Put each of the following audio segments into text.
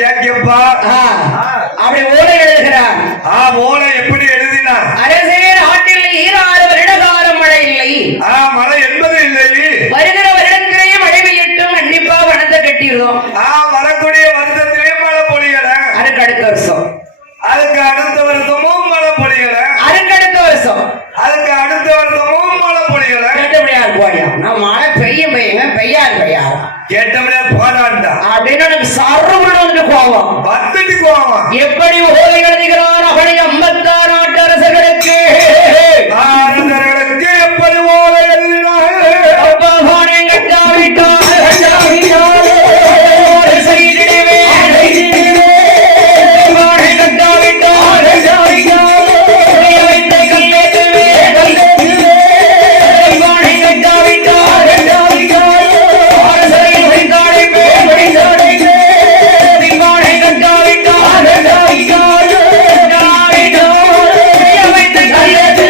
கேட்கப்பா. அப்படி ஓலை எழுதுகிறார். ஓலை எப்படி எழுதினார்? அரசே, நாட்டில் 26 வருட காலம் மழை இல்லை. மழை என்பது இல்லை. வருகிற வருடத்திலேயே மழை பெய்யட்டும், கண்டிப்பா வனத்தை கட்டிடுவோம். வரக்கூடிய வருஷத்திலே மழை பொழியல. அதுக்கு அடுத்த வருஷம், அதுக்கு அடுத்த வருஷமும் மழை பொழியல. அதுக்கு அடுத்த வருஷம், அதுக்கு அடுத்த வருஷமும் மழை பொழியல. கேட்டபடியா போயா, நான் மழை பெய்யும் பெய்யுங்க, பெய்யாது பெய்யாது கேட்டபடியா போராண்டா அப்படின்னு எனக்கு சர்வ கோபம் வந்துட்டு கோபம். எப்படி ஓலை எழுதுகிறார் அப்படி 56 நாட்டு அரசர்களுக்கு எப்படி ஓலை எழுதினார்? அப்பா பானை கட்டாவிட்டார் செய்திடுவே பானை கட்டாவிட்டார் வைத்த கல்லேற்றுவே பானை கட்டாவிட்டார் அரசரை வைத்தாடைமே பானை கட்டாவிட்டார் வைத்த கல்லேற்று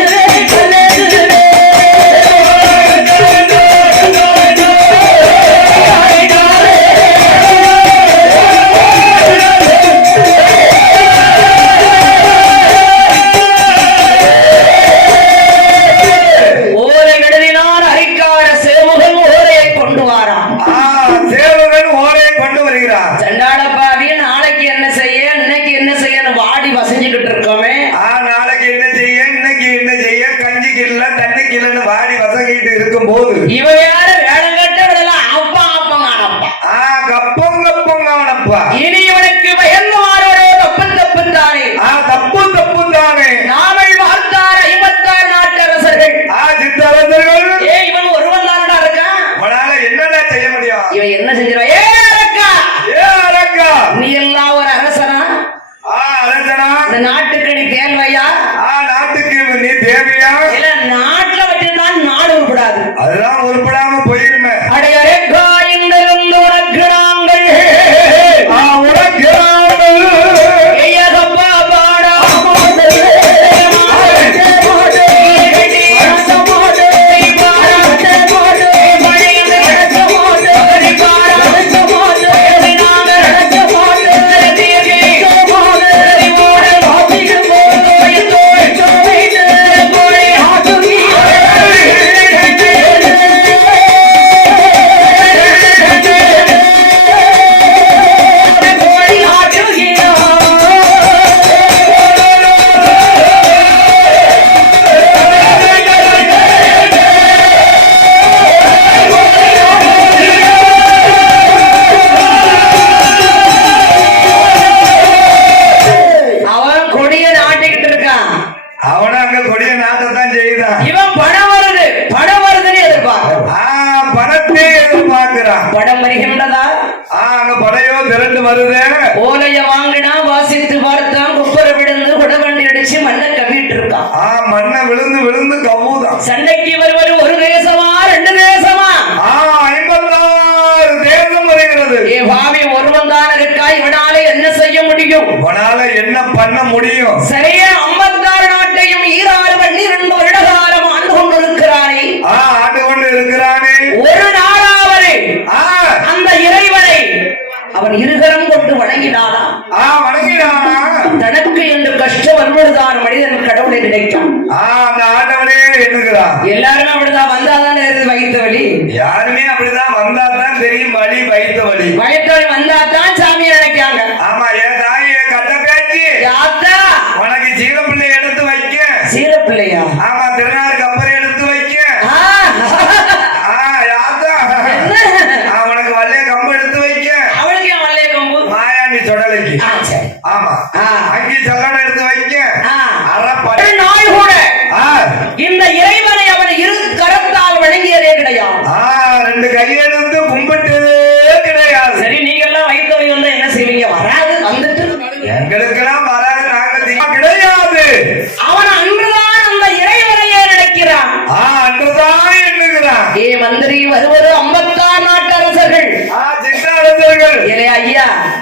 இவன் யாரு வேளங்கட்டவரெல்லாம் அப்பா அப்பங்கானப்பா கப்பம் கப்பங்கானப்பா. இனி இவனுக்கு பயந்து மாறுவரே தப்பு தப்பு தானே. தப்பு தப்பு தானே. நாமல் பார்த்தார் 56 நாட்டு அரசர்கள். சித்தரசர்கள். இவன் ஒருவன் தானடா இருக்கான். அவனால என்னடா செய்ய முடியும்? இவன் என்ன செஞ்சிருவா? அரக்கா, அரக்கா, நீ எல்லாம் ஒரு அரசனா? அரசனா? இந்த நாட்டுக்கு நீ தேவையா? நாட்டுக்கு நீ தேவையா? இல்ல நாட்டுல வச்சிருந்தான் நாடு உருப்படாது. அதெல்லாம் உருப்படாம போயிருமே. அடையரக்கா, இந்த உனக்கு நாங்கள் உனக்கு ஐயப்பா பாடா ஓலைய வாங்கினா வாசித்து பார்த்தான், குப்பர விழுந்து குடவண்டி அடிச்சு மண்ணை கவிட்டு இருக்கான். மண்ணை விழுந்து விழுந்து கவுதான். சண்டைக்கு வருவது ஒரு தேசமா 2 தேசமா? 56 தேசம் வருகிறது. பாவி ஒருவன் தான் இருக்கா, இவனால என்ன செய்ய முடியும்? இவனால என்ன பண்ண முடியும்? சரியா 56 நாட்டையும் 12 வருட காலம் ஆண்டு கொண்டிருக்கிறானே. ஆண்டு கொண்டு இருக்கிறானே. ஒரு நாளாவரை அந்த இறைவனை அவன் இருகரம் கொண்டு வணங்கினானா? வணங்கினானா? தனக்கு என்று கஷ்டம் வருவதுதான் மனிதன் கடவுளை நினைத்தான். அந்த ஆண்டவனே எண்ணுகிறான். எல்லாருமே அப்படிதான் வந்தாதான் வயிற்று வலி. யாருமே அப்படிதான் வந்தாதான் தெரியும் வலி. வயிற்று வலி வந்தாதான் சாமியை நினைக்காங்க. ஆமா, என் தாய் கட்ட பேச்சு யாத்தா உனக்கு சீரப்பிள்ளை எடுத்து வைக்க. சீரப்பிள்ளையா? ஆமா, திருநாளுக்கு அப்புறம் எடுத்து வைக்க. யாத்தா உனக்கு வல்லைய கம்பு எடுத்து வைக்க. அவளுக்கு என் வல்லைய கம்பு மாயாண்டி சொடலைக்கு. ஆமா, அங்கி சல்லடை எடுத்து வைக்க. ஒரு நாள் கூட இந்த இறைவனை அவன் இரு கரத்தால் வணங்கியதே கிடையாது. 2 கையெழுத்து கும்பிட்டதே கிடையாது. சரி, நீங்க எல்லாம் வயிற்று வலி வந்தா என்ன செய்வீங்க? வராது, வந்துட்டு எங்களுக்கெல்லாம் வராது, நாங்க கிடையாது. அவன் அன்றுதான் அந்த இறைவனையே நினைக்கிறான். அன்றுதான் எண்ணுகிறான். மந்திரி வருவது 56 நாட்டு அரசர்கள். சித்தாரசர்கள். ஐயா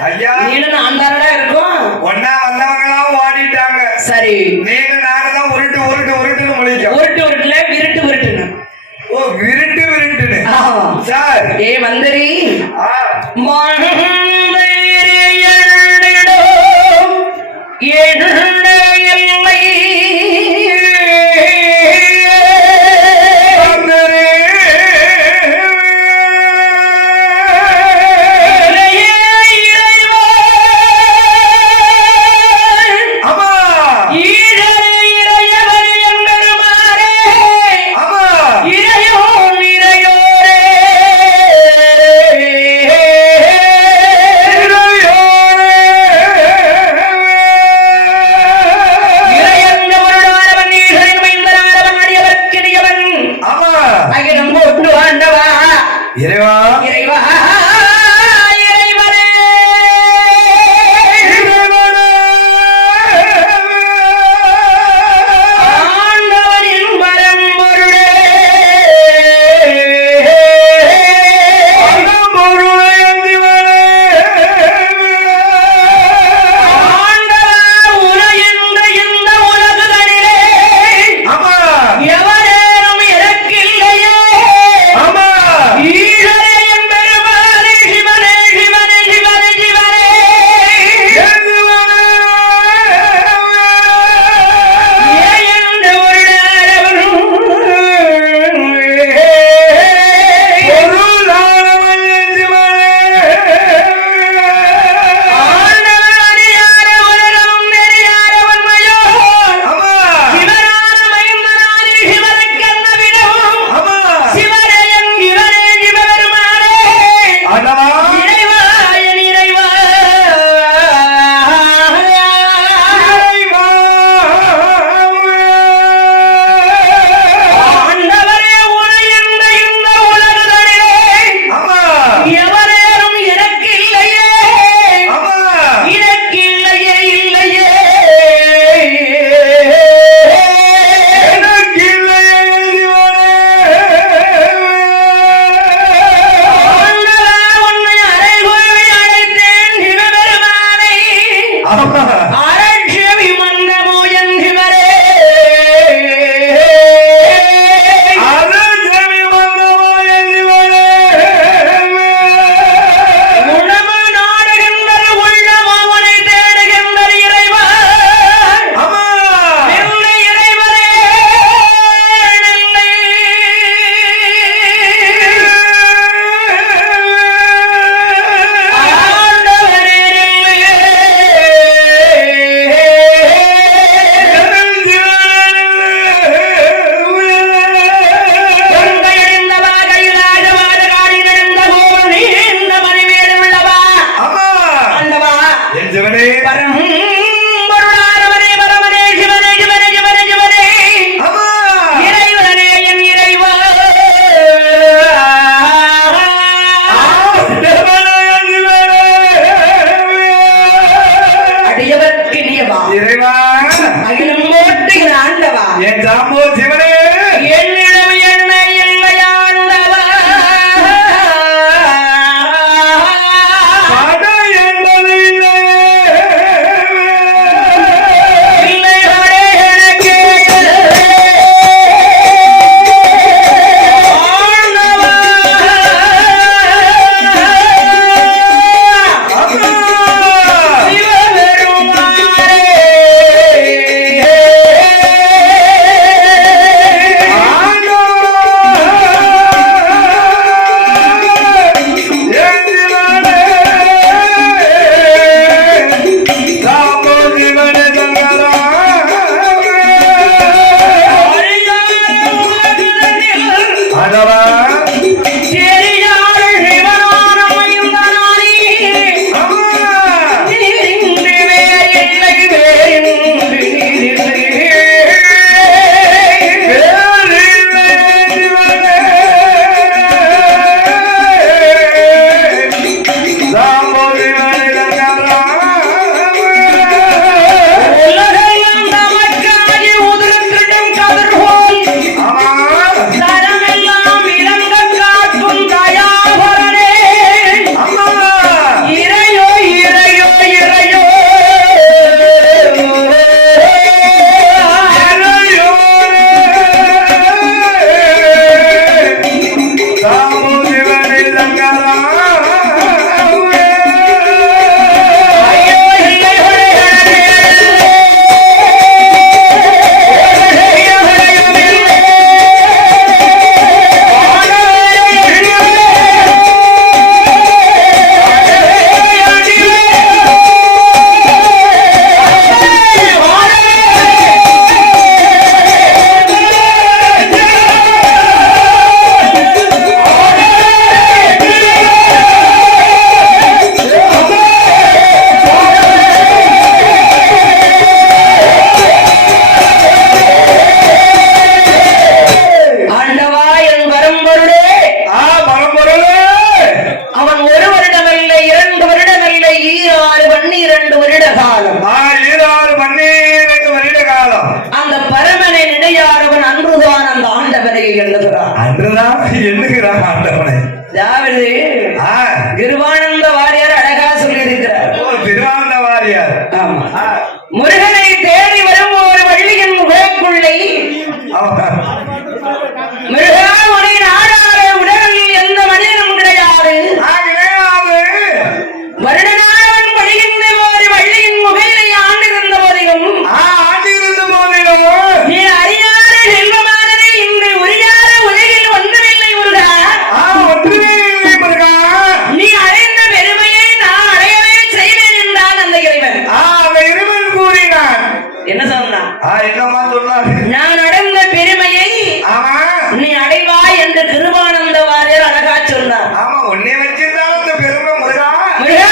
ஐயா, நீனு நான் தானடா இருக்கும். ஒன்னா வந்தவங்களாம் ஓடிட்டாங்க. சரி, நீங்க நானுதான் உருட்டு உருட்டு உருட்டுன்னு முடிக்கும். உருட்டு உருட்டுல விருட்டு விருட்டுன்னு. விருட்டு விருட்டுன்னு. சார், மந்திரி 12 வருட காலம் 12 வருட காலம் அந்த பரமனை நினையாரவன் அன்றுதான் அந்த ஆண்டவனை எண்ணுகிறான். அன்றுதான் எண்ணுகிறான் ஆண்டவனை. அதாவது கிருபானந்த வாரியார் அழகா சொல்லி இருக்கிறார். திருவானந்த வாரியார் முருகனை தேடி வரும் ஒரு வள்ளியின் முகக்குள்ளே முருகா உனை நாடாத உலகில் எந்த மனிதனும் கிடையாது. வருடனாவன் படுகின்ற ஒரு வள்ளியின் முகையிலே ஆண்டிருந்த போதிலும் நீ அறியாத செல்வமானதை இன்று உரியாத உலகில் ஒன்றுமில்லை முருகா. நீ அடைந்த பெருமையை நான் அடையவே செய்வேன் என்றான் அந்த இறைவன். கூறினான். என்ன சொன்னான்? என்னமா சொன்னார்? நான் அடைந்த பெருமையை நீ அடைவாய் என்று கிருபானந்த வாரியர் அழகா சொன்னார். ஆமா, உன்னை வச்சுதான் அந்த பெருமை முருகா. முருகா,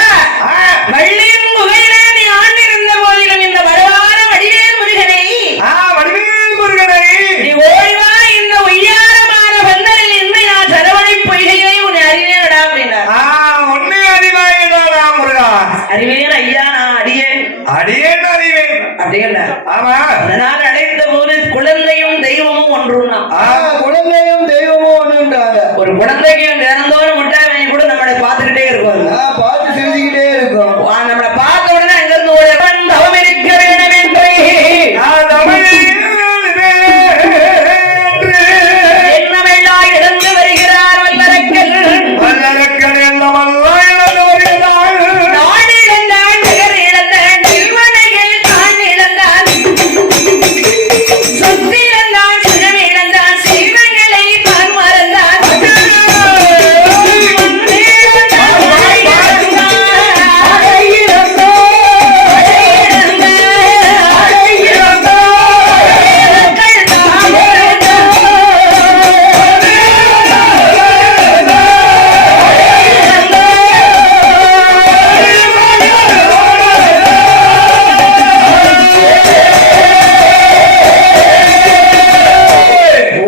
வள்ளியின் முகையிலே நீ ஆண்டிருந்த போதிலும் இந்த வருவான வடிவேல் முருகனை வடிவேல் முருகனை நீ ஓய்வா இந்த ஒய்யாரமான பந்தலில் இன்று நான் சரவணை பொய்கையை உன்னை அறிவேனடா அப்படின்னார். உன்னை அறிவாயிடா முருகா. அறிவேன் ஐயா, நான் அடியேன் அடியேன் அறிவேன் அப்படின்னா. ஆமா, நான் அடைந்த போது குழந்தையும் தெய்வமும் ஒன்றுனா. குழந்தையும் தெய்வமும் ஒன்றுன்றாங்க. ஒரு குழந்தைக்கு தினந்தோறும் முட்டாய் கூட நம்மளை பார்த்துக்கிட்டே இருக்கும், பார்த்து செஞ்சுக்கிட்டே இருக்கும். நம்மளை பார்த்த உடனே அங்க இருந்து ஒரு தவம் இருக்க வேண்டும் என்று என்னவெல்லாம் இழந்து வருகிறார் வல்லரக்கன். வல்லரக்கன் என்னவெல்லாம் இழந்து வருகிறார். நான் இழந்தான், நிகர் இழந்தான், நில்வனைகள் தான் இழந்தான், சுத்தி இழந்தான், சுகம் இழந்தான், செல்வங்களை தான் மறந்தான்.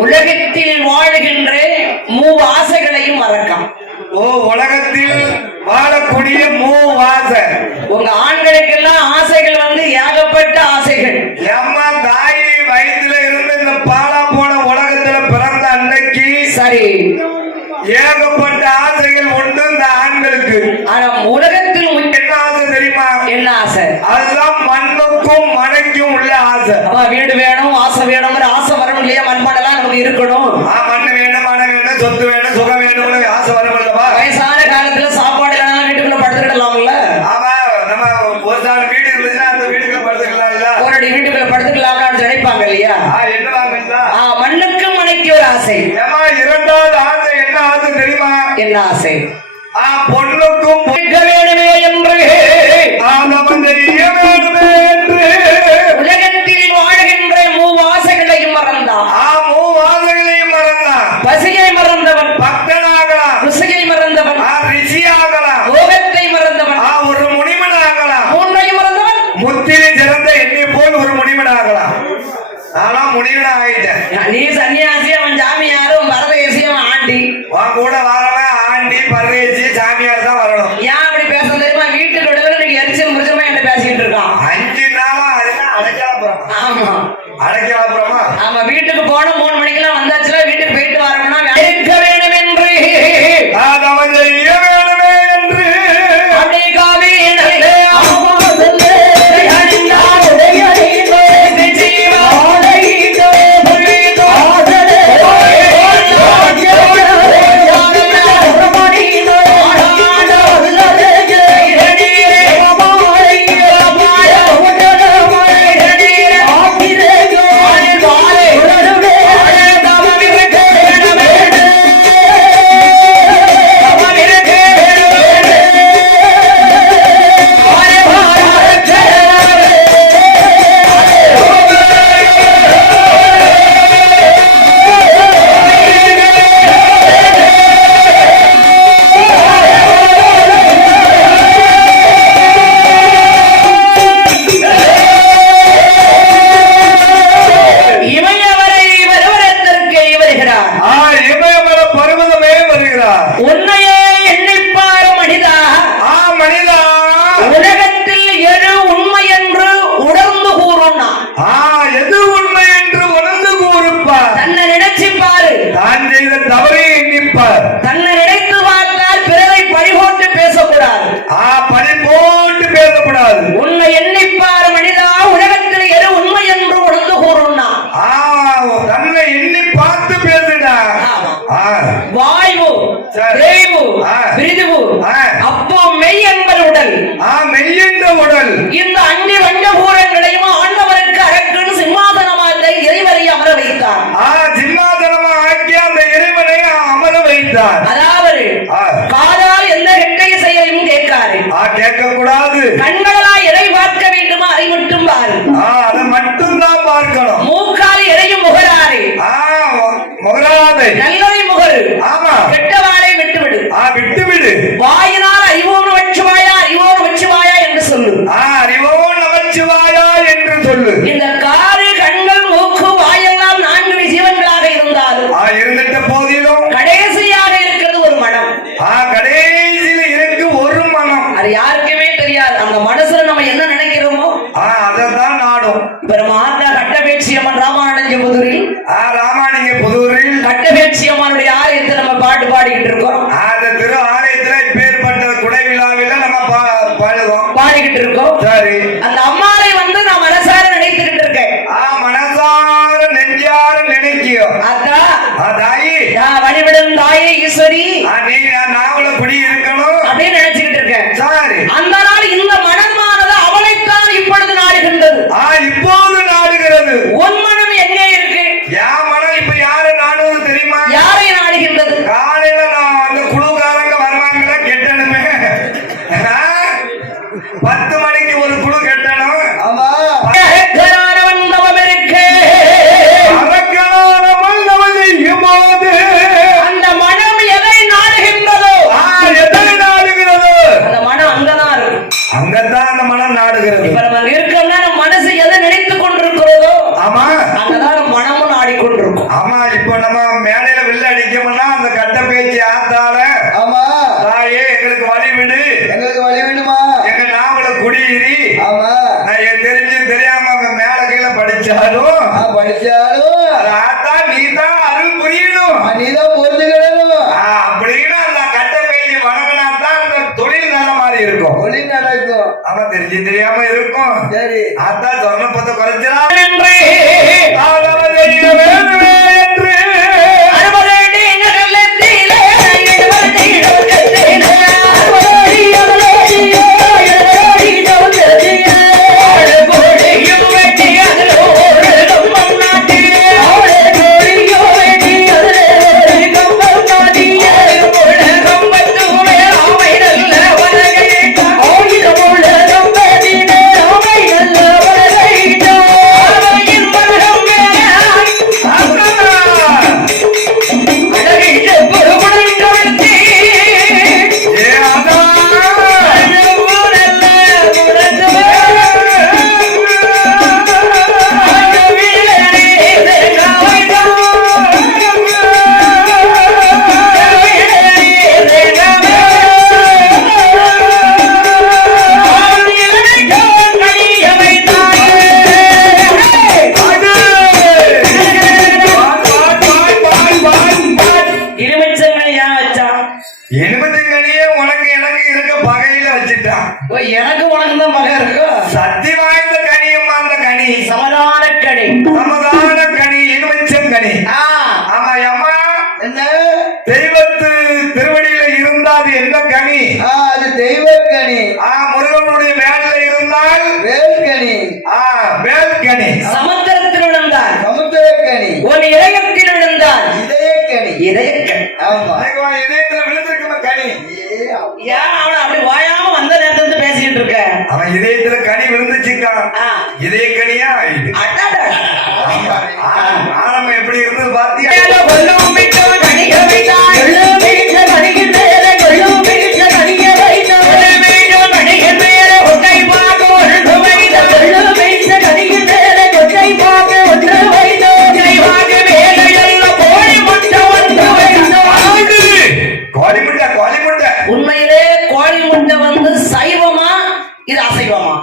உலகத்தில் வாழ்கின்ற மூவாசைகளையும் மறக்காம். உலகத்தில் வாழக்கூடிய மூவாசை. உங்க ஆண்களுக்கெல்லாம் ஆசைகள் வந்து ஏகப்பட்ட ஆசைகள். அம்மா தாய் வயிற்றுல இருந்து இந்த பாலா போன உலகத்துல பிறந்த அன்னைக்கு சரி, ஏகப்பட்ட ஆசைகள் உண்டு இந்த ஆண்களுக்கு. ஆனா உலகத்தில் என்ன ஆசை தெரியுமா? என்ன ஆசை? அதுதான் மண்ணுக்கும் மனைக்கும் உள்ள ஆசை. அப்பா, வீடு வேணும், ஆசை வேணும், ஆசை வரும் இல்லையா? மண்பாடெல்லாம் நமக்கு இருக்கணும். மண்ணு வேணும், மனை வேணும், சொத்து வேணும், சுகம் வேணும், ஆசை வரும் இல்லவா? வயசான காலத்துல சாப்பாடு இல்லைன்னா வீட்டுக்குள்ள படுத்துக்கிடலாம்ல. ஆமா, நம்ம ஒரு நாள் வீடு இருந்துச்சுன்னா அந்த வீட்டுக்குள்ள படுத்துக்கலாம் இல்ல? ஒரு வீட்டுக்குள்ள படுத்துக்கலாம்னு நினைப்பாங்க இல்லையா? என்ன வாங்கல? மண்ணுக்கும் மனைக்கு ஒரு ஆசை. ஏமா இரண்டாவது ஆசை என்ன ஆசை தெரியுமா? என்ன ஆசை? பொண்ணுக்கும் வேணுமே என்று ஆனவன் தெரிய வேணுமே என்று உலகத்தில் வாழ்கின்ற மூவாசைகளையும் மறந்தான். மூவாசைகளையும் மறந்தான். பசியை மறந்தவன் பக்தனாகலாம், ருசியை மறந்தவன் ரிஷியாகலாம், யோகத்தை மறந்தவன் ஒரு முனிமனாகலாம், மூன்றையும் மறந்தவன் முத்திரை சிறந்த என்னை போல் ஒரு முனிமனாகலாம். நானா முனிவனா ஆயிட்டேன். நீ சன்னியாசி, அவன் ஜாமியாரும், பரதேசி, அவன் ஆண்டி. கூட வரவன் ஆண்டி பரதேசி சாமியார் தான் வரணும். ஏன் அப்படி கேட்க கூடாது. கண்களா எதை பார்க்க வேண்டுமா அதை மட்டும் பாரு. அதை மட்டும் தான் பார்க்கணும். மூக்கால் எதையும் முகராதே. முகராதே. நல்லதை முகரு. ஆமா. கெட்டவாளை விட்டுவிடு. விட்டுவிடு. வாயினால் அறிவோம் நமச்சிவாயா அறிவோம் நமச்சிவாயா என்று சொல்லு. அறிவோம் நமச்சிவாயா என்று சொல்லு. இந்த காது கண்கள் மூக்கு வாயெல்லாம் 4 ஜீவன்களாக இருந்தாலும் இருந்துட்ட போதிலும் கடைசியாக இருக்கிறது ஒரு மனம். கடைசியில் இருக்கு ஒரு மனம். அது யாருக்குமே தெரியாது. அந்த மனசுல நம்ம என்ன நினைக்கிறோமோ அதான் நாடும். இப்ப நம்ம ஆத்தா கட்டபேட்சியம்மன் ராமானுஜபுதூரில் கட்டபேட்சியம்மனுடைய ஆலயத்தை நம்ம பாட்டு பாடிக்கிட்டு இருக்கோம். அந்த திரு ஆலயத்துல இப்பேற்பட்ட குடை விழாவில நம்ம பாடிக்கிட்டு இருக்கோம். சரி. அந்த அம்மாவை வந்து நான் மனசார நினைத்துக்கிட்டு இருக்கேன். மனசார நெஞ்சார நினைக்கியோ. தாயி வழிபடும் தாயே ஈஸ்வரி நீங்க நாவல குடி இருக்கணும் அப்படின்னு நினைச்சுக்கிட்டு இருக்கேன். சரி. அந்த நாள் இந்த மனமானது அவளைத்தான் இப்பொழுது நாடுகின்றது. இப்போது நாடுகிறது. உன் மனம் எங்கே இருக்கு? என் மனம் இப்ப யாரு நாடுவது தெரியுமா? யாரை நாடுகின்றது? காலையில நான் அந்த குழுக்காரங்க வருவாங்களா கெட்டணுமே. 10 மணிக்கு ஒரு குழு கெட்டணும். ஆமா. அந்த மனம் எதை நாடுகின்றதோ எதை நாடுகிறதோ அந்த மனம் அங்கதான் இருக்கு. அங்கதான் அந்த மனம் நாடுகிறது. இப்ப நம்ம இருக்கோம்னா நம்ம மனசு எதை நினைத்துக் கொண்டிருக்கிறதோ ஆமா அங்கதான் நம்ம மனமும் நாடிக்கொண்டிருக்கும். ஆமா. இப்போ நம்ம மேடையில வில்ல அடிக்கணும்னா அந்த கட்ட பேச்சு ஆத்தால ஆமா தாயே எங்களுக்கு வழி விடு, எங்களுக்கு வழி விடுமா, எங்க நாவல குடியிரி. ஆமா நான் தெரிஞ்சு தெரியாம மேல கீழே படிச்சாலும் ஆத்தா நீதான் அருள் புரியணும், நீதான் பொறுத்துக்கிடணும் அப்படின்னு அந்த கட்ட பேச்சு வணங்கினாத்தான் அந்த தொழில் நல்ல மாதிரி இருக்கும். தொழில் நடக்கும். ஆமா. தெரிஞ்சு தெரியாம இருக்கும். சரி. ஆத்தா சொன்னப்பத்த குறைச்சிடா என்று எலுமிச்சங்கனியே உனக்கு எனக்கு இருக்க பகையில வச்சுட்டான். எனக்கு உனக்கு தான் பகை இருக்கும். சக்தி வாய்ந்த கனியும் அந்த கனி சமதான கனி. சமதான கனி எலுமிச்சங்கனி. ஆமா. அம்மா என்ன தெய்வத்து திருவடியில இருந்தா அது என்ன கனி? அது தெய்வக்கனி. முருகனுடைய வேலையில இருந்தால் வேல்கனி. வேல்கனி. சமுத்திரத்தில் விழுந்தால் சமுத்திரக்கனி. உன் இதயத்தில் விழுந்தால் இதயக்கனி. இதயக்கனி. ஆமா. இதயத்துல விழுந்திருக்க கனி. ஏன் அவன் அப்படி வாயாம வந்த நேரத்துல பேசிட்டு இருக்க? அவன் இதயத்துல கனி விழுந்துச்சுக்கா. இதய கனியா ஆரம்பம் எப்படி இருந்தது பாத்தியா? உண்மையிலே கோழி முட்டை வந்து சைவமா இது அசைவமா?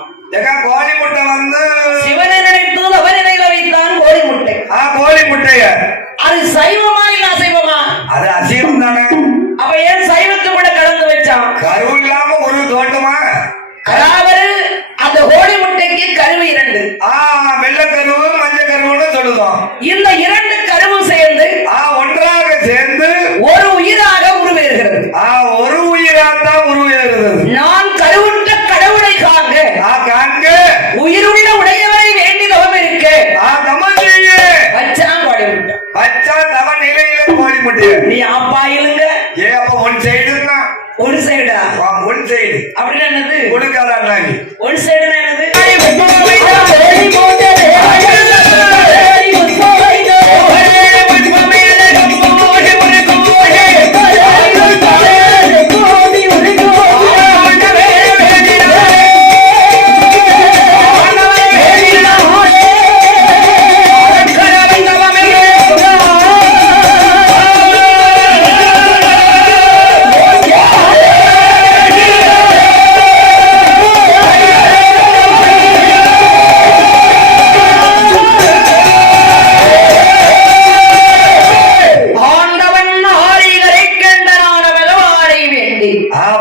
கோழி முட்டை வந்து சிவனை நினைத்து அவனிடையில வைத்தான் கோழி முட்டை. கோழி முட்டைய அது சைவமா இல்ல அசைவமா? அது அசைவம் தானே. அப்ப ஏன் சைவத்தை கூட கலந்து வச்சான்? கருவு இல்லாம ஒரு தோட்டமா? அதாவது அந்த கோழி முட்டைக்கு கருவு 2. வெள்ளை கருவு மஞ்சள் கருவுன்னு சொல்லுதோம். இந்த 2 கருவும் சேர்ந்து ஒன்றாக சேர்ந்து ஒரு உயிராக உருவேறுகிறது. ஒரு உயிராத்தான் உருவேறுகிறது. நான் கருவுற்ற கடவுளை காண்க உயிருள்ள உடையவரை வேண்டி தவம் இருக்க வச்சான் கோழி முட்டை. வச்சான் தவ நிலையில கோழி முட்டை. நீ அப்பா இல்லைங்க. அப்ப ஒன் சைடு ஒரு சைடா? ஒன் சைடு அப்படின்னு என்னது? ஒரு இருக்காரு அண்ணாங்கி. ஒன் சைடுனா என்னது?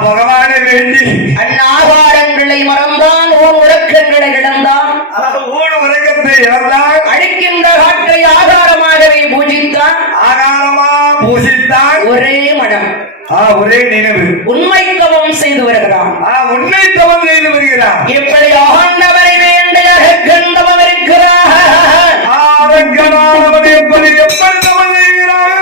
பகவானை வேண்டி அந்நாகாரங்களை மறந்தான், ஓர் உறக்கங்களை இழந்தான், ஊர் உலகத்தை இழந்தான், அடிக்கின்ற காற்றை ஆதாரமாகவே பூஜித்தான், ஆகாரமா பூசித்தான், ஒரே மனம், ஒரே நினைவு, உண்மை தவம் செய்து வருகிறான். உண்மை தவம் செய்து வருகிறான். இப்படி ஆண்டவரை வேண்டிய கண்டவம் இருக்கிறார். எப்படி எப்படி தவம் செய்கிறார்?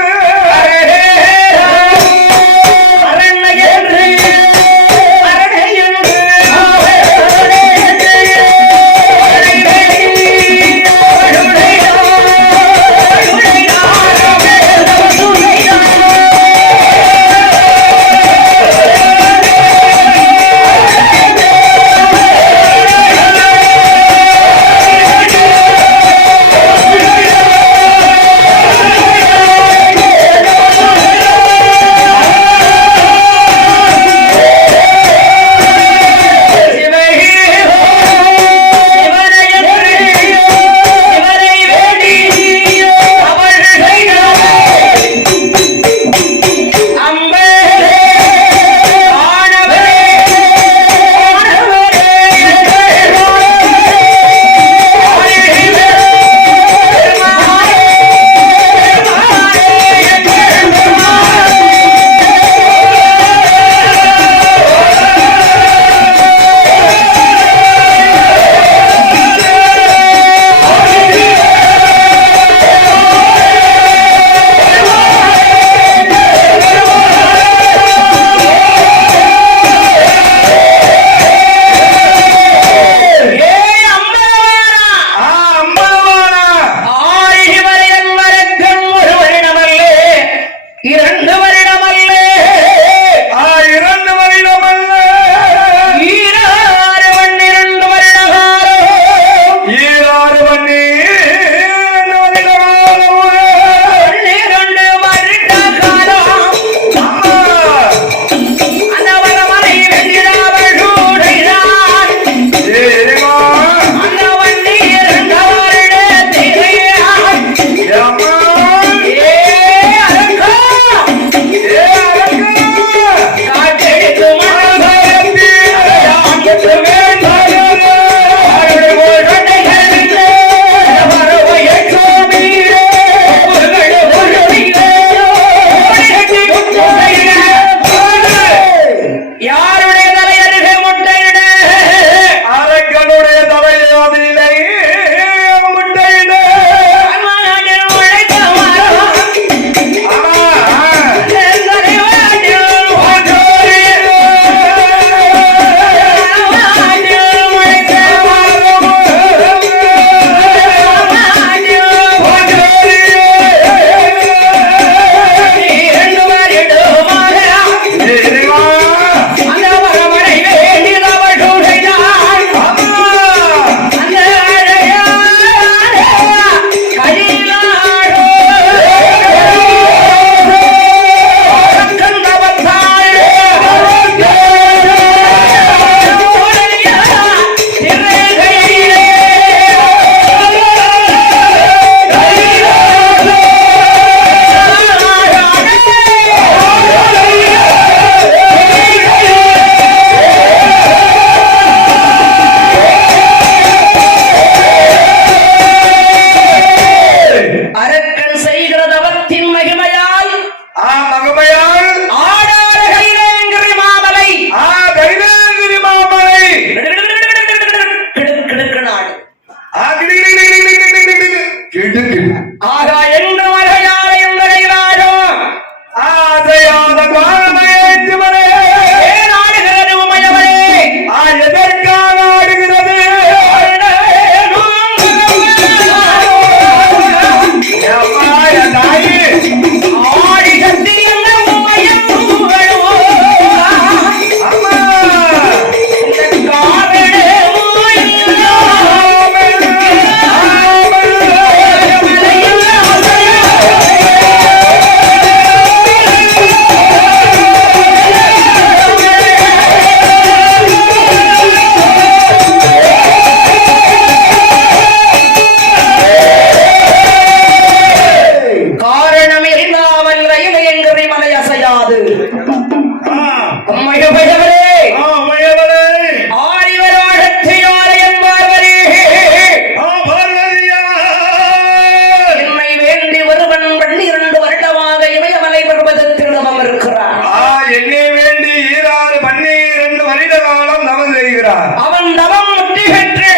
அவன் தவம் முற்றி பெற்று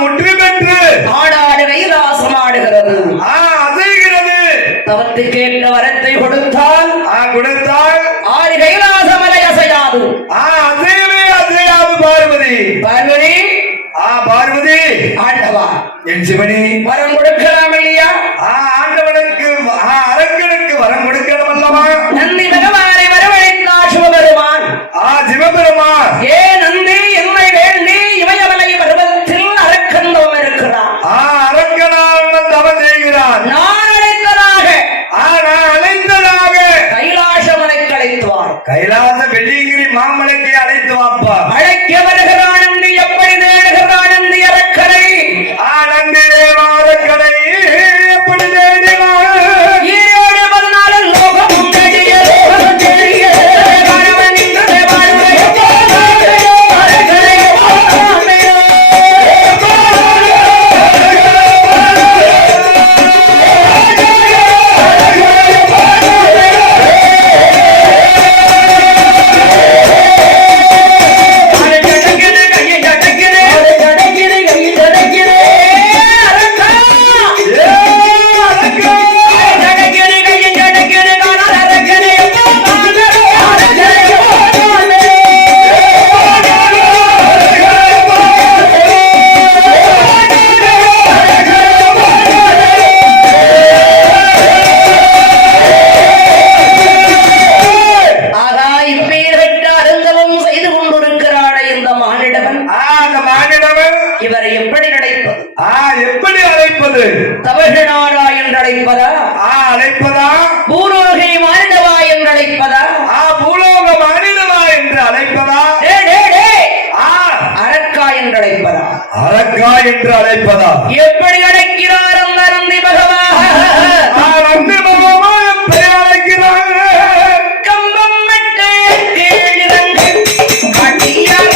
முற்றி பெற்று ஆடாடு கைலாசம் ஆடுகிறது. அசைகிறது. தவத்துக்கேற்ற வரத்தை கொடுத்தால் கொடுத்தால் ஆடு கைலாச மலை அசையாது. அசையவே அசையாது பார்வதி. பார்வதி பார்வதி ஆண்டவா என் சிவனி வரம் கொடுக்கலாம் இல்லையா? ஆண்டவனுக்கு அரக்கனுக்கு வரம் கொடுக்கணும் அல்லவா? நந்தி பகவானை வரவழைத்தார் சிவபெருமான். சிவபெருமான் ஏ நந்தி என்னை வேண்டி இமயமலை பருவத்தில் அரக்கன் தவம் இருக்கிறான். அரக்கனாக தவம் செய்கிறான். நான் அழைத்ததாக கைலாசமலைக்கு அழைத்துவார். கைலாச வெள்ளிங்கிரி மாமலைக்கு அழைத்து வாப்பா. அழைக்க வருகிறான் நந்தி. எப்படி தேடுகிறான் நந்தி அரக்கனை? நந்தி அரக்கனை எப்படி தேடினான்? ஈரோடு 14 லோகம் தேடிய லோகம் தேடிய கணவன் இன்று வாழ்வை அரக்கனை இவரை எப்படி அழைப்பது? எப்படி அழைப்பது? தவழ்நாடா என்று அழைப்பதா? அழைப்பதா? பூலோகை மானிடவா என்று அழைப்பதா? பூலோக மானிடவா என்று அழைப்பதா? அரக்கா என்று அழைப்பதா? அரக்கா என்று அழைப்பதா? எப்படி அழைக்கிறார் அந்த நந்தி பகவான்? நந்தி பகவான் எப்படி அழைக்கிறார்? கம்பம் விட்டு கீழிறங்கு அடியாக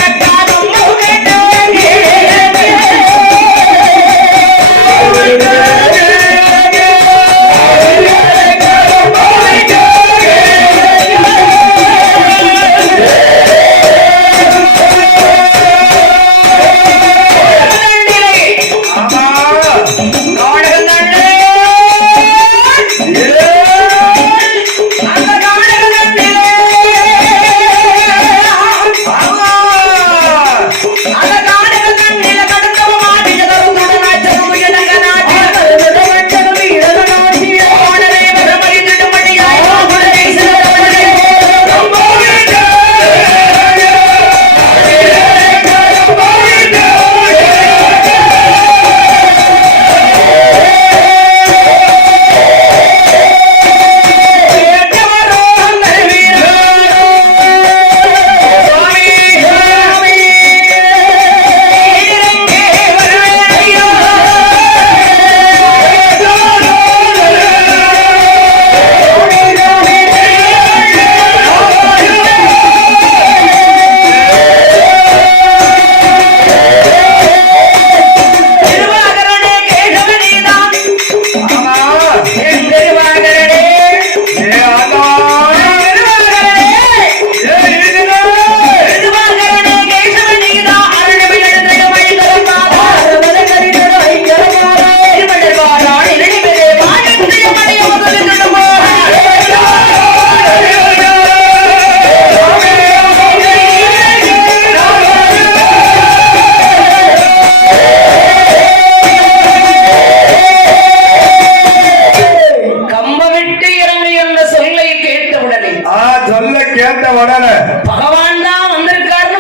பகவான் தான் வந்திருக்காருன்னு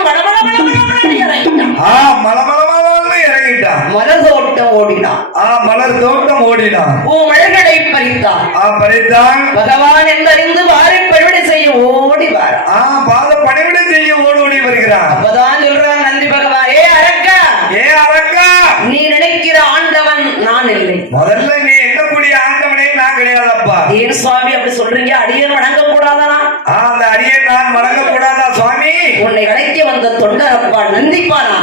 மலர் தோட்டம் ஓடினான். மலர் தோட்டம் ஓடினான். பூமலர்களை பறித்தான். பகவான் என்றறிந்து வாரி பணிவிடை செய்ய ஓடி வாரா. பாத பணிவிடை செய்ய ஓடி வருகிறான். அப்பதான் சொல்றான் நந்தி பகவான், ஏ அரக்கா, நீ நினைக்கிற ஆண்டவன் நான் இல்லை. முதல்ல நீ எண்ணக்கூடிய ஆண்டவனே நான் கிடையாதப்பா. ஏன் சுவாமி அப்படி சொல்றீங்க? அடியேன் வணங்க கூடாதானா? அந்த அடியேன் நான் வணங்க கூடாதா சுவாமி? உன்னை அழைக்க வந்த தொண்டரப்பா நந்திப்பானா?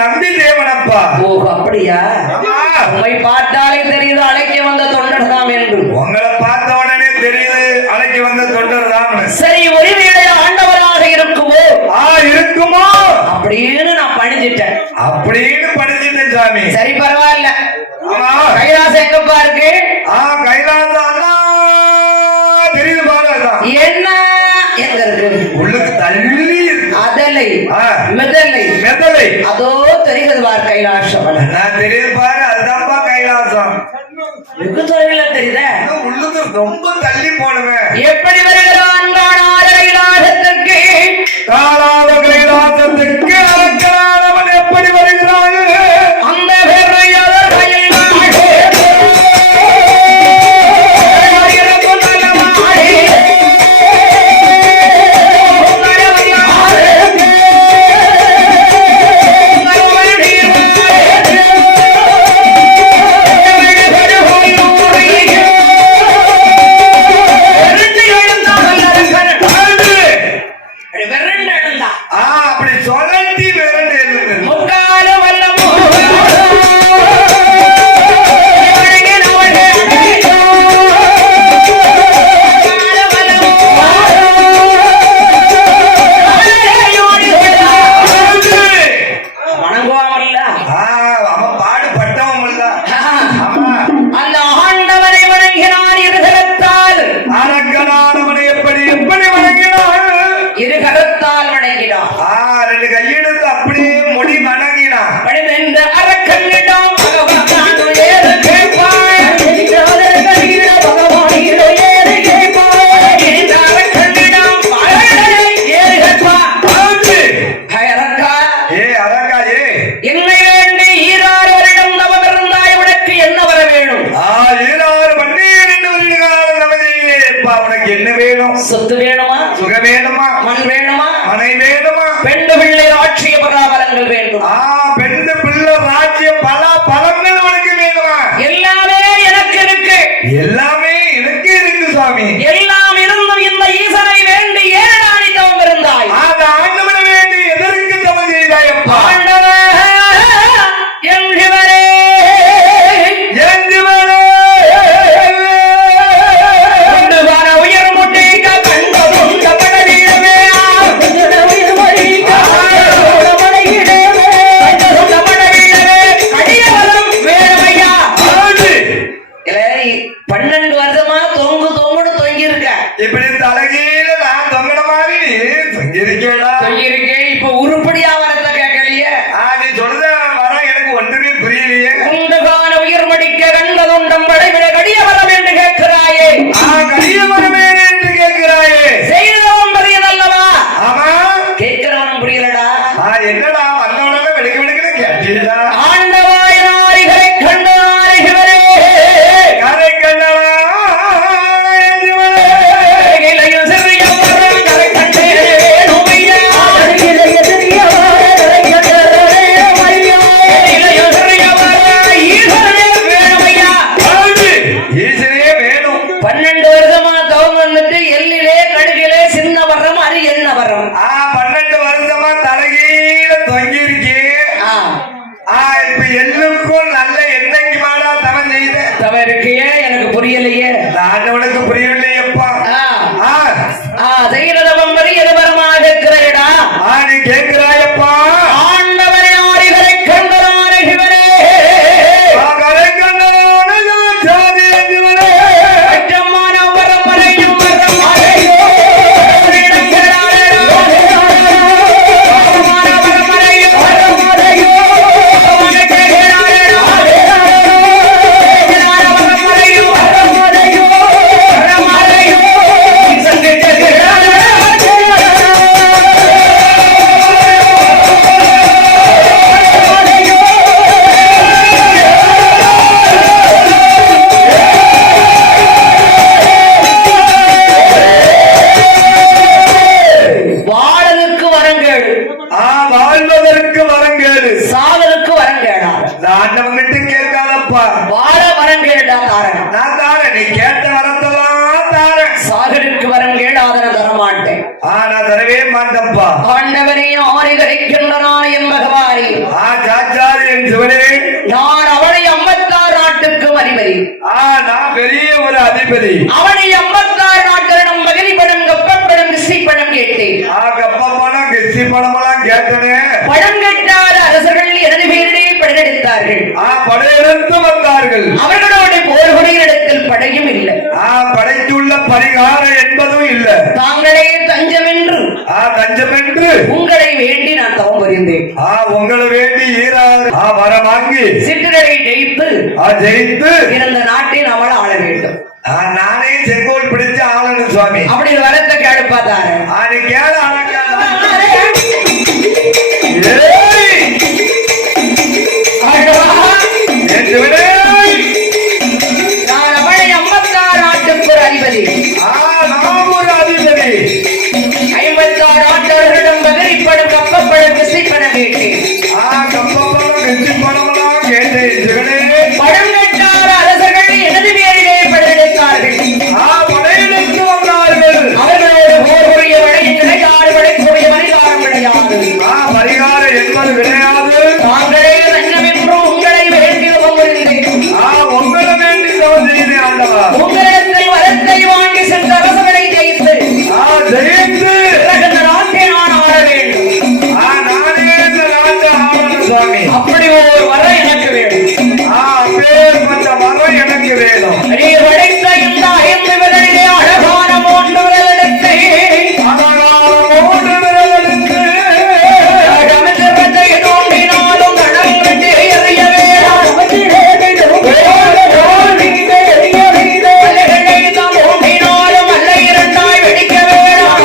நந்தி தேவனப்பா. ஓ அப்படியா? உண்மை பார்த்தாலே தெரியுது அழைக்க வந்த தொண்டர் தான் என்று. உங்களை பார்த்த உடனே தெரியுது அழைக்க வந்த தொண்டர் தான். சரி, ஒருவேளை ஆண்டவராக இருக்குமோ? இருக்குமோ அப்படின்னு நான் பணிஞ்சிட்டேன். அப்படின்னு படிச்சுட்டேன் சாமி. சரி பரவாயில்ல. ஆமா. கைலாசம் எங்கப்பா இருக்கு? கைலாசம் அண்ணா தெரியுது பாரு. அதான் என்ன எங்க இருக்கு? உள்ளுக்கு தள்ளி இருக்கு. அதலை மெதலை மெதலை அதோ தெரிகிறது பார் கைலாசம். நான் தெரியுது பாரு. அதுதான்ப்பா கைலாசம். வெகு தொலைவில் தெரியுத. உள்ளுக்கு ரொம்ப தள்ளி போடுவேன். எப்படி வருகிறான் காணாத கைலாசத்திற்கு? காணாத கைலாசத்துக்கு அரக்கனானவன் எப்படி வருகிறான்? அந்த பெருமையாளர் அப்படி சொல்லி விரண்டு முக்கால வல்லமோ வணங்குவாமல்ல. அவன் பாடுபட்டவன் இல்ல. அந்த ஆண்டவனை வணங்கினான் இருகரத்தால். அரக்கனானவனை எப்படி எப்படி வணங்கினான்? இருகரத்தால் வணங்கினான். ரெண்டு கையெடுத்து அப்படியே முடி வணங்கினான். பணிந்த அரக்கனிடம் பகவான் ஏறு கேட்பாய். பகவானிடம் ஏறு கேட்பாய். இந்த அரக்கனிடம் ஏறு கேட்பாய். அரக்கா அரக்கா என்னை வேண்டி 16 வருடம் தவம் இருந்தாய். உனக்கு என்ன வர வேணும்? 16 பன்னீர் உனக்கு என்ன வேணும்? சொத்து வேணுமா? சுக வேணுமா? மண் வேணுமா? மனை வேணுமா? பெண்டு பிள்ளை ராட்சிய பராபரங்கள் வேண்டும். பெண்டு பிள்ளை ராஜ்ய பல பலங்கள் உனக்கு வேணுமா? எல்லாமே எனக்கு இருக்கு. எல்லாமே எனக்கு இருக்கு சுவாமி. எல்லாம் இருந்தும் இந்த ஈசனை வேண்டி ஏன் நாடி தவம் இருந்தாய்? ஆண்டவனை வேண்டி எதற்கு தவம் செய்தாய்? ஆண்டவன் என் சிவனே, என் சிவனே, உயர் முட்டைக்க கண்ட கொண்ட படவிடமே கடியவரம் வேணுமையா. 12 வருஷமா தொங்குன்னு தொங்கி இருக்க. இப்படி தலைகீழ நான் தொங்கின மாதிரி தொங்கி இருக்கேடா. தொங்கி இருக்கேன். இப்ப உருப்படியா வரத கேட்கலையே. நீ சொல்றத வர எனக்கு ஒன்றுமே புரியலையே. உண்டுகான உயிர் மடிக்க கண்டதுண்டம் படைவிட கடியவரம் என்று கேட்கிறாயே. கடியவரமே என்று கேட்கிறாயே. செய்தவன் பெரியதல்லவா? ஆமா. கேட்கிறவனும் புரியலடா. என்னடா வந்தவன வெடுக்க வெடுக்க கேட்டீங்களா? ஆண்டவாய் நாரிகளை கண்ட நாரிகளே, கரை கண்டவா இளையும் சிறியவரும் கரை கண்டே வேணுமையா. இளையும் சிறியவரும் ஈசனே வேணுமையா. ஈசனே வேணும். 12 வருஷமா தவம் வந்துட்டு எல்லிலே கடுகிலே சின்ன வரம் அது என்ன வரம்? 12 வருஷமா தலைகீழ தொங்கி இருக்கே. இப்ப எல்லுக்கும் நல்ல என்னைக்கு மாடா தவம் செய்த தவம் இருக்கையே எனக்கு புரியலையே. ஆண்டவனுக்கு புரியவில்லையப்பா. செய்யறதவம் பெரியது வரமாக இருக்கிறடா. நீ கேட்கிறாயப்பா. ஆண்டவரே ஆரிகளை கண்டனான சிவனே, கரை கண்டவன ஜாதி சிவனே, அச்சமான வரமறையும் வரமறையோ வாழ்வதற்கு வரங்கேடு, சாவதற்கு வரங்கேடா. ஆண்டவங்கிட்ட கேட்காதப்பா. வாழ வரங்கேடா தாரன். நான் தாரேன். நீ கேட்ட வரத்தெல்லாம் தாரேன். சாகருக்கு வரங்கேடு ஆதரவு தரமாட்டேன். நான் தரவே மாட்டேன்ப்பா. ஆண்டவனையும் ஆரிகரிக்கின்றனான் என் பகவானே. சாச்சாரி என் சிவனே, நான் அவனை 56 நாட்டுக்கும் அதிபதி. நான் பெரிய ஒரு அதிபதி. அவனை 56 நாட்களிடம் மகிழ்படம் கப்பப்படம் கிசி படம் கேட்டேன். கப்பப்படம் கிசி வெற்றி படமெல்லாம் கேட்டனே. படம் கட்டாத அரசர்கள் எனது பேரிலே படையெடுத்தார்கள். படையெடுத்து வந்தார்கள். அவர்களோட போர்களிடத்தில் படையும் இல்லை. படைத்துள்ள பரிகாரம் என்பதும் இல்லை. தாங்களே தஞ்சமென்று உங்களை வேண்டி நான் தவம் புரிந்தேன். உங்களை வேண்டி ஈராறு வரம் வாங்கி சிற்றரை ஜெயித்து இந்த நாட்டை நம்மள ஆள வேண்டும். நானே செங்கோல் பிடிச்சு ஆளணும் சுவாமி. அப்படி வரத்தை கேடு பார்த்தாரு. நீ கேள நான் அவளை 56 நாட்டுக்கு ஒரு அதிபதி. நான் ஒரு அதிபதி. 56 நாட்டவர்களிடம் பகிரிப்படும் கப்பப்படம் விசைப்பட கேட்டேன். கப்பப்படம் விசைப்படமெல்லாம் கேட்டேன். படம் கட்டாத அரசர்கள் எனது பேரிலே படையெடுத்தார்கள். படையெடுத்து வந்தார்கள். அவர்களோடு போர் புரிய வழியில் கிடையாது, வளைக்கூடிய பரிகாரம் கிடையாது. பரிகாரம் என்பது கிடையாது. தாங்களே தஞ்சமென்று உங்களை வேண்டி தவம் புரிந்தேன். உங்களை வேண்டி தவம் செய்தேன் ஆண்டவா. உங்களிடத்தில் வரத்தை வாங்கி சென்ற அரசர்களை ஜெயித்து இந்த நாட்டை நான் ஆள வேண்டும். நானே இந்த நாட்டை ஆளணும் சுவாமி. அப்படி ஒரு வரம் எனக்கு வேண்டும். அப்பேற்பட்ட வரம் எனக்கு வேணும். நீ படைத்த இந்த 5 விரலிலே அழகான 3 விரலெடுத்து அமிர்தத்தை தோன்றினாலும் கடம் கண்டு எறிய வேண்டாம். தோன்றினாலும் அல்ல இரண்டாய் வெடிக்க வேண்டாம்.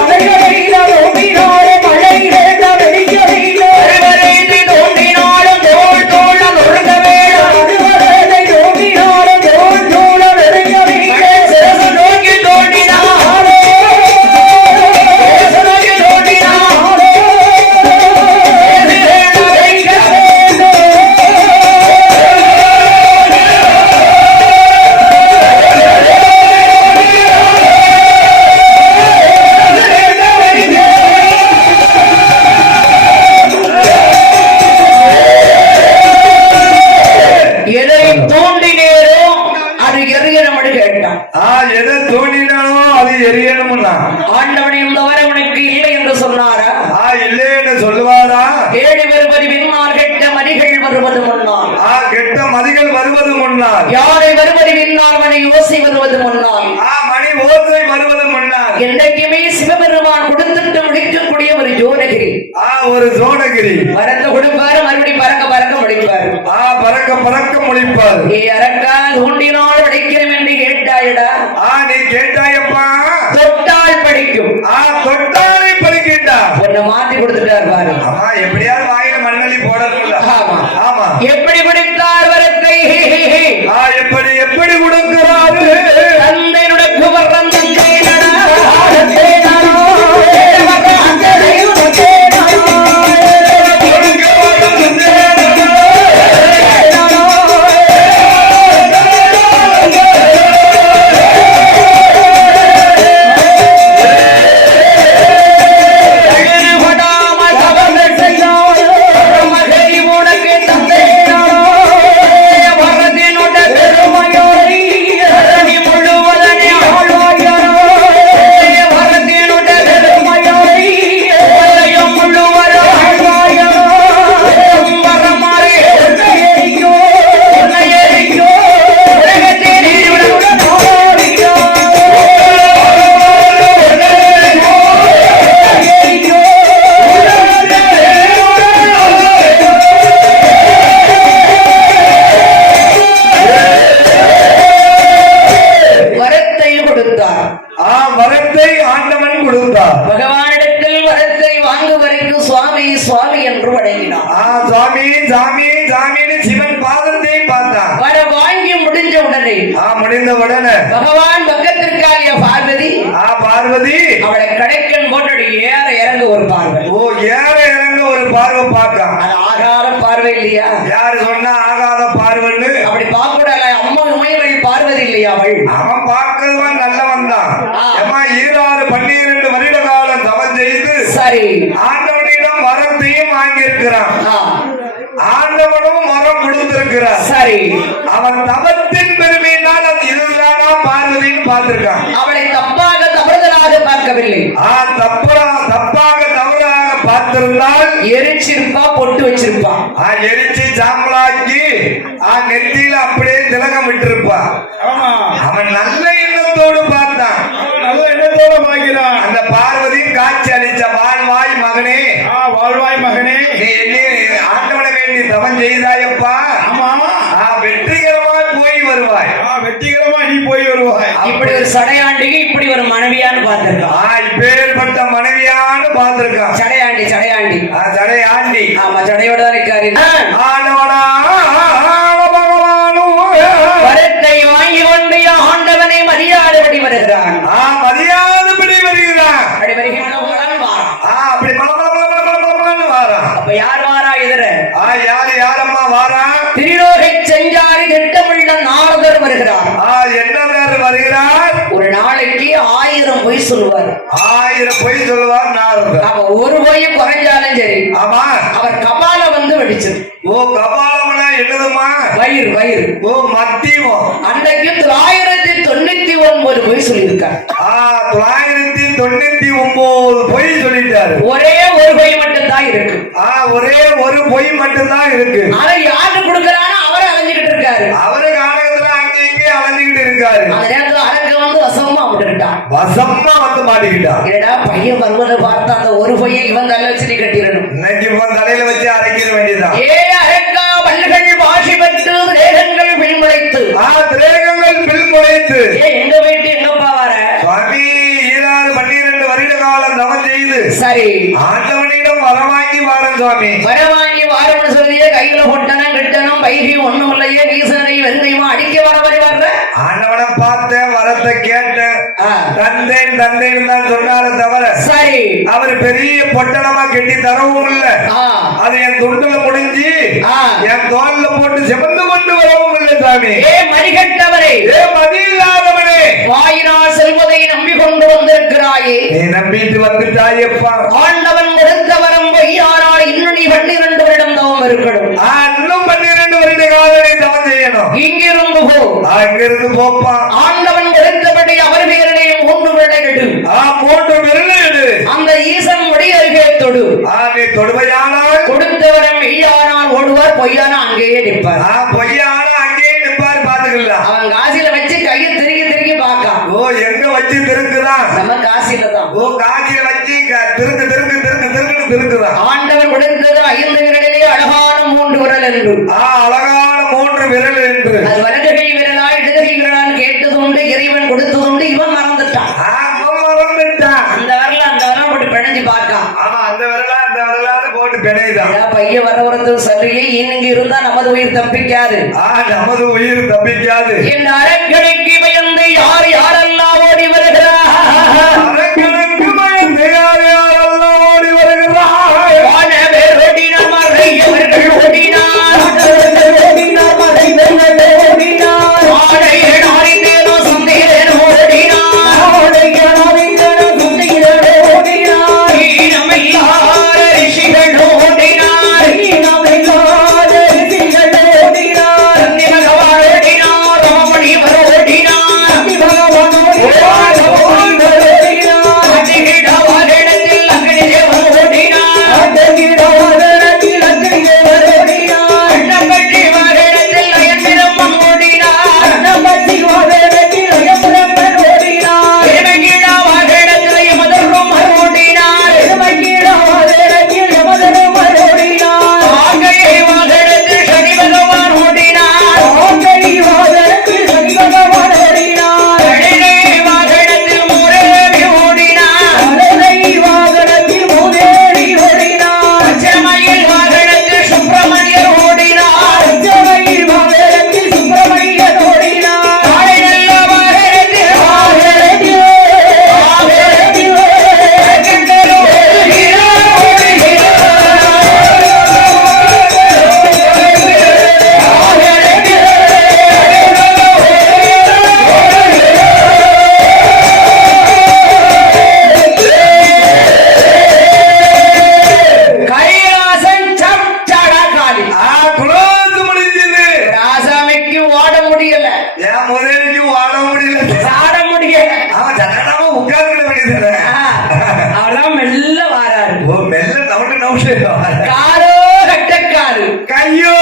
அறுவரைந்து தோன்றினாலும் தோல் தோல் நொறுங்க வேண்டாம். சிரசு நோக்கி தோன்றினாலும் எதை தோண்டினேரோ அது எரியணும் கேட்டான். எதை தோண்டினாலும் அது எரியணும்னா ஆண்டவன் இந்த வரவனுக்கு இல்லை என்று சொன்னாரா? இல்லை என்று சொல்லுவாரா? ஏழு வருவது பின்னால் கெட்ட மதிகள் வருவது முன்னால். கெட்ட மதிகள் வருவது முன்னால். யாரை வருவது பின்னால் மணி ஓசை வருவது முன்னால். மணி ஓசை வருவது முன்னால். என்றைக்குமே சிவபெருமான் கொடுத்துட்டு முடிக்கக்கூடிய ஒரு ஜோனகிரி. ஒரு ஜோனகிரி பறக்க கொடுப்பாரு, மறுபடி பறக்க பறக்க முடிப்பாரு. பறக்க பறக்க முடிப்பார். நீ அரக்கா தூண்டினால் படிக்கிறோம் என்று கேட்டாயடா. நீ கேட்டாயப்பா. தொட்டால் படிக்கும். தொட்டாலே படிக்கின்றா. ஒன்னு மாத்தி கொடுத்துட்டார் பாரு. எப்படியாவது வாயில மண்ணலி போடல. ஆமா. எப்படி படித்தார் வரத்தை? எப்படி கொடுக்கிறாரு? தந்தையுடைய குமரன் தந்தை வரத்தை ஆண்டவன் கொடுத்தார். பகவானிடத்தில் வரத்தை வாங்கு வரைக்கும் சுவாமி சுவாமி என்று வழங்கினார். சுவாமி சாமி சாமின்னு சிவன் பாதத்தை பார்த்தார். வர வாங்கி முடிஞ்ச உடனே பகவான் பக்கத்திற்காலிய பார்வதி பார்வதி அவளை கடைக்கன் போட்டு ஏற இறங்க ஒரு பார்வை. ஏற இறங்க ஒரு பார்வை பார்த்தான். அது ஆகாத பார்வை இல்லையா? யாரு சொன்னா ஆகாத பார்வைன்னு? அப்படி பார்க்க கூடாது. அம்மா உமையவள் பார்வதி இல்லையா? அவன் பார்க்கவன் நல்லவன் தான். 12 வருட காலம் தவம் செய்து சரி ஆண்டவனிடம் வரத்தையும் வாங்கியிருக்கிறான். ஆண்டவனும் வரம் கொடுத்திருக்கிறார். சரி அவன் தவத்தின் பெருமையினால் அது இதுதானா பார்வதின்னு பார்த்திருக்கான். அவளை தப்பாக தவறுதலாக பார்க்கவில்லை. தப்பாக தவறாக பார்த்திருந்தால் எரிச்சிருப்பா, பொட்டு வச்சிருப்பா. எரிச்சு சாம்பலாக்கி நெத்தியில அப்படியே திலகம் விட்டிருப்பா. ஆமா, அவன் நல்ல எண்ணத்தோடு பார்த்தான். நல்ல எண்ணத்தோட பாக்கிறான். அந்த பார்வதி காட்சி அளிச்ச வாழ்வாய் மகனே, வாழ்வாய் மகனே, நீ ஆண்டவனை வேண்டி தவம் செய்தாயப்பா. ஆமா, வெற்றிகரமாய் போய் வருவாய். வெற்றிகரமா நீ போய் வருவாய். இப்படி ஒரு சடையாண்டிக்கு இப்படி ஒரு மனைவியான்னு பார்த்திருக்கான். இப்பேற்பட்ட மனைவியான்னு பார்த்திருக்கான். சடையாண்டி சடையாண்டி சடையாண்டி. ஆமா, சடையோட தான் இருக்காரு. ஆண்டவனா பகவானு வரத்தை வாங்கி கொண்டு ஆண்டவனை மரியாதைப்படி வருகிறான். மரியாதைப்படி வருகிறான். அப்படி வருகிறான். அப்படி மலமலமலமலமலமலமலன்னு வாரான். அப்ப யார் வாரா எதிர? யாரம்மா வாரா? திருலோகை செஞ்சாரி திட்டமுள்ள நாரதர் வருகிறார். என்னதர் வருகிறார்? ஒரு நாளைக்கு 1000 பொய் சொல்லுவார். 1000 பொய் சொல்லுவார் நாரதர். அப்ப ஒரு பொய் குறைஞ்சாலும் சரி. ஆமா, அவர் கபால வந்து வெடிச்சது. கபாலமனா என்னதுமா? வயிறு வயிறு. மத்தியம். அன்றைக்கு 999 பொய் சொல்லியிருக்கார். 999 பொய் சொல்லிட்டாரு. ஒரே ஒரு பொய் மட்டும் தான் இருக்கு. ஒரே ஒரு பொய் மட்டும் தான் இருக்கு. ஆனா யாரு கொடுக்கறானோ அவரை அலைஞ்சுக்கிட்டு இருக்காரு. அவரு காலத்துல அங்க இங்கே அலைஞ்சுக்கிட்டு இருக்காரு. அந்த நேரத்துல அரக்க வந்து வசமா விட்டுட்டான். வசமா வந்து மாட்டிக்கிட்டான். ஏடா பையன் வருவதை பார்த்து அந்த ஒரு பொய்யை இவன் தலை வச்சு கட்டிடணும். இன்னைக்கு இவன் தலையில வச்சு அரைக்கிற வேண்டியதான். ஏ அரக்கா, பல்லுகள் வாசி பெற்று திரேகங்கள் பின்முளைத்து. திரேகங்கள் பின்முளைத்து. எங்க போயிட்டு எங்கப்பா வர? சுவாமி 12 வருட காலம் தவம் செய்து சரி ஆண்டவனிடம் வரவாங்கி வாரம் சுவாமி. வரவாங்கி வாரம் சொல்லியே கையில பொட்டனம் கிட்டனும் பைகி ஒண்ணும் இல்லையே வீசனை வெண்மையுமா அடிக்க வர வர்ற. ஆண்டவனை பார்த்தேன், வரத்தை கேட்டேன், தந்தேன் தந்தேன் தான் சொன்னார தவிர சரி அவர் பெரிய பொட்டணமா கெட்டி தரவும் இல்ல. அது என் துண்டுல முடிஞ்சு என் தோல்ல போட்டு சிவந்து கொண்டு வரவும் இல்லை சாமி. ஏ மதிகட்டவரே, ஏ மதி இல்லாதவனே, வாயினால் செல்வதை நம்பி கொண்டு வந்திருக்கிறாயே. நீ நம்பிட்டு வந்துட்டாயப்பா. ஆண்டவன் கொடுத்த வரம் பொய்யானால் இன்னும் நீ 12 வருடம் தவம் இருக்கணும். இன்னும் 12 வருட காலம் நீ தவம் செய்யணும். இங்கிருந்து போ. அங்கிருந்து போப்பா. ஆண்டவன் கொடுத்தபடி அவர் பேரிலே 3 விரலை எடு. 3 விரலை எடு. அந்த ஈசன் முடி அருகே தொடு. நீ தொடுவையானால் கொடுத்தவரம் மெய்யானால் ஓடுவார், பொய்யானா அங்கேயே நிற்பார். பொய்யானா அங்கேயே நிற்பார். பாத்துக்கலாம். அவன் காசில வச்சு கையை திருக்கி திருக்கி பார்க்க. எங்க வச்சு திருக்குதான்? நம்ம காசில தான். காசில வச்சு திருக்கு திருக்கு திருக்கு திருக்கு திருக்குதான். ஆண்டவன் கொடுத்தது 5 விரலிலே அழகான 3 விரல் என்று. அழகான 3 விரல் என்று. அது வலதுகை விரலா இடதுகை விரலான்னு கேட்டதுண்டு, இறைவன் கொடுத்ததுண்டு. இவன் மறந்துட்டான். அந்த விரல போட்டு பிணைஞ்சு பார்க்கான். ஆமா, அந்த விரலான்னு போட்டு பிணைதான். பையன் வரவரது சொல்லியே இன்னைக்கு இருந்தா நமது உயிர் தப்பிக்காது. நமது உயிர் தப்பிக்காது. என் அரக்கணைக்கு பயந்து யார் யாரெல்லாம் ஓடி வருகிறார். அரக்கனுக்கு பயந்து யார் யாரெல்லாம் ஓடி வருகிறார். ஓடினார் மறையவர்கள் ஓடினார். பகவான் காரோ கட்டக்காரு, கையோ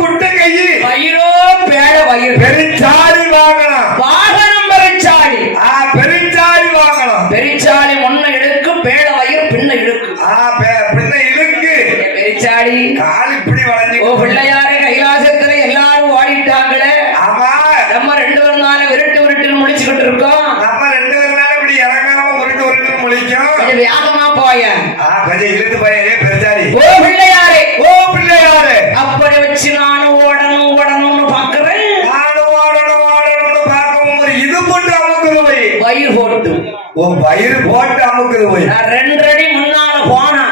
குட்டை கையி, வயிறோ பேட வயிறு, பெருச்சாடி வாங்கணும். வாகனம் பெருச்சாடி, பெருச்சாடி வாங்கணும். பெருச்சாடி முன்ன இழுக்கு, பேட வயிறு பின்ன இழுக்கு. பின்ன இழுக்கு பெருச்சாடி கால் இப்படி வளைஞ்சு. ஓ பிள்ளையாரே, கைலாசத்துல எல்லாரும் ஓடிட்டாங்களே, ஆமா நம்ம 2 பேரும் தானே விருட்டு விருட்டுன்னு முடிச்சுக்கிட்டு இருக்கோம். நம்ம 2 பேரும் தானே இப்படி இறங்காம உருட்டு முழிக்கும். கொஞ்சம் வேகமா போய, கொஞ்சம் இழுத்து போயே பெருச்சாடி. ஓ பிள்ளையாரே, ஓ பிள்ளையாரு, அப்படி வச்சு நானும் ஓடணும்னு பாக்குறேன். நானும் ஓடணும்னு பார்க்கவும் ஒரு இது போட்டு அமுக்குது போய். வயிறு போட்டு வயிறு போட்டு அமுக்குது போய். நான் 2 அடி முன்னால போனா,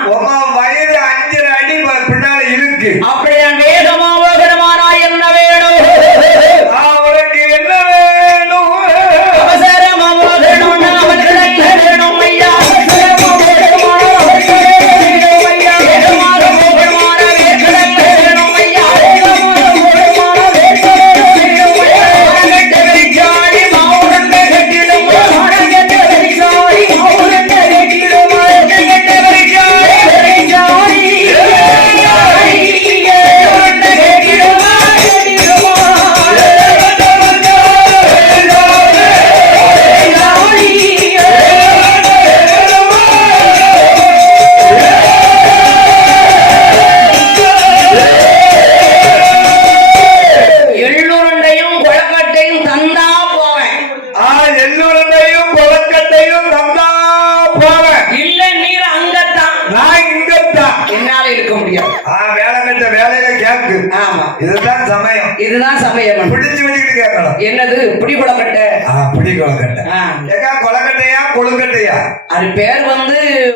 வயிறு 5 அடி பின்னால இருக்கு. அப்படி நான் வேகமா போகணுமானா என்ன வேணும்? உனக்கு என்ன வேணும்? அவசரமா போகணும்னா அவர்கள் என்ன வேணும் ஐயா? அவசரமா போகணுமானா அவர்கள் என்ன வேணும் ஐயா? வேகமாக போகணுமானா அவர்கள் என்ன வேணும் ஐயா? வேகமாக போகணுமானா அவர்கள் என்ன வேணும் ஐயா? உனக்கெட்ட வெறிச்சாடி மாவுரண்டை கட்டிடும், உனக்கெட்ட வெறிச்சாடி மாவுரண்டை கட்டிடும், உனக்கெட்ட வெறிச்சாடி வெறிச்சாடி மாவுரண்டை கட்டிடும், எள்ளுருண்டையும் கொழக்கட்டையும் தந்தா போவேன். எள்ளுருண்டையும் கொலக்கட்டையும் தந்தா போவேன். இல்ல நீர் அங்கத்தான், நான் இங்கத்தான். என்னால இருக்க முடியாது. வேலை கட்ட வேலையில கேக்கு. ஆமா, இதுதான் சமயம். இதுதான் சமயம். பிடிச்சு வச்சுக்கிட்டு கேட்கணும். என்னது இப்படி கொழக்கட்டை? அப்படி கொலக்கட்டை. ஏக்கா கொலக்கட்டையா கொழுக்கட்டையா? அது பேர் வந்து